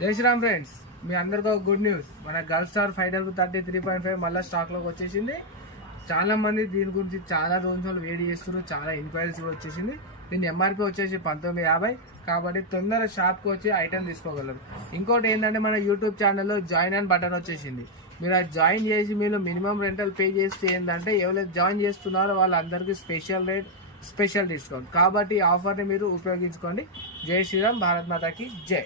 జై శ్రీరామ్ ఫ్రెండ్స్, మీ అందరికీ ఒక గుడ్ న్యూస్. మన గల్ఫ్ స్టార్ ఫైటర్ 33.5 మళ్ళీ స్టాక్లోకి వచ్చేసింది. చాలా మంది దీని గురించి చాలా రోజులు వేడి చేస్తున్నారు, చాలా ఎంక్వైరీస్ వచ్చేసింది. దీని ఎంఆర్పీ వచ్చేసి 1950. కాబట్టి తొందర షాప్కి వచ్చి ఐటమ్ తీసుకోగలరు. ఇంకోటి ఏంటంటే మన యూట్యూబ్ ఛానల్లో జాయిన్ అని బటన్ వచ్చేసింది. మీరు అది జాయిన్ చేసి మీరు మినిమం రెంటల్ పే చేస్తే ఏంటంటే ఎవరైతే జాయిన్ చేస్తున్నారో వాళ్ళందరికీ స్పెషల్ రేట్, స్పెషల్ డిస్కౌంట్. కాబట్టి ఈ ఆఫర్ని మీరు ఉపయోగించుకోండి. జై శ్రీరామ్, భారత్ మాతాకి జై.